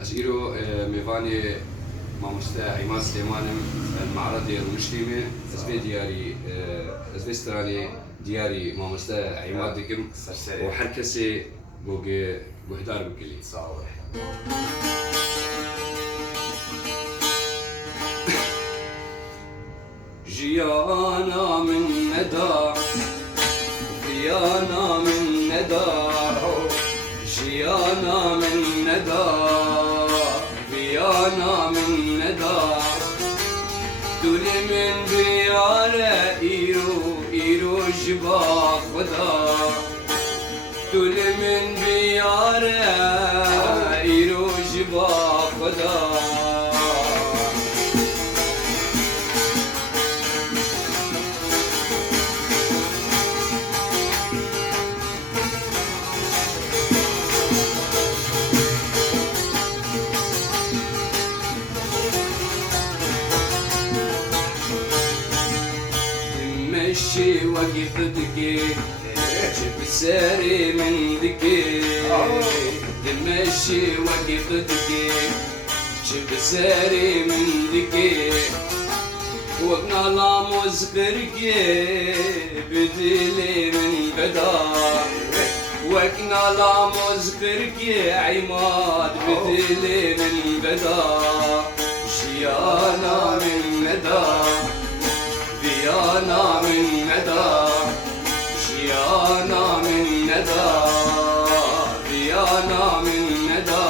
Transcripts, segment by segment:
از ایرو میوانی مامۆستا عیمان سلێمانم معرضی المشتیمه از به دیاری از به استرانی دیاری مامۆستا عیمان دکم و هر کسی گهدار بکلی. جيانا من ندى ضيانا من ندى جيانا من ندى ضيانا من ندى دول من بيارة إيرو جبا خدا دول من بيارة إيرو جبا خدا مشي وقف دقي جيب ساري من دقي تمشي وقف دقي جيب ساري من دقي وقنا لاموز قرقي بدلي من بدا وقنا لاموز قرقي عماد بدلي من بدا جيانا من ندى ضيانا من ندى جيانا من ندى ضيانا من ندى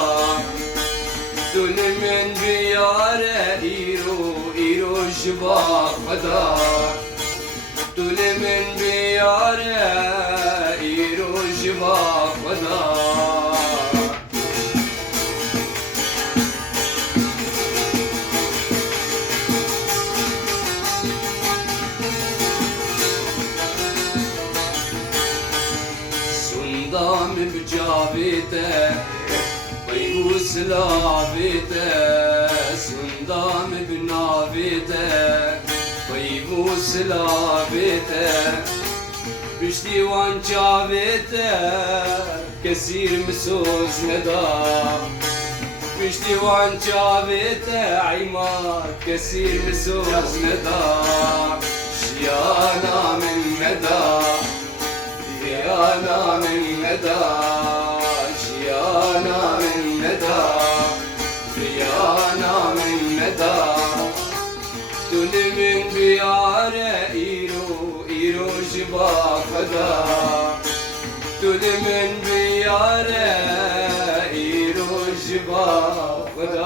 دول من بيارة إيرو جبا خدا دول من بيارة إيرو جبا خدا دام بجابته ويبوس لابته سندام بنابته ويبوس لابته بشتي وان جابته كثير مسوز ندى بشتي وان جابته عماد كثير مسوز ندى شيانا من ندى جيانا من ندى جيانا من ندى جيانا من ندى دول من بيارة إيرو جبا خدا دول من بيارة إيرو جبا خدا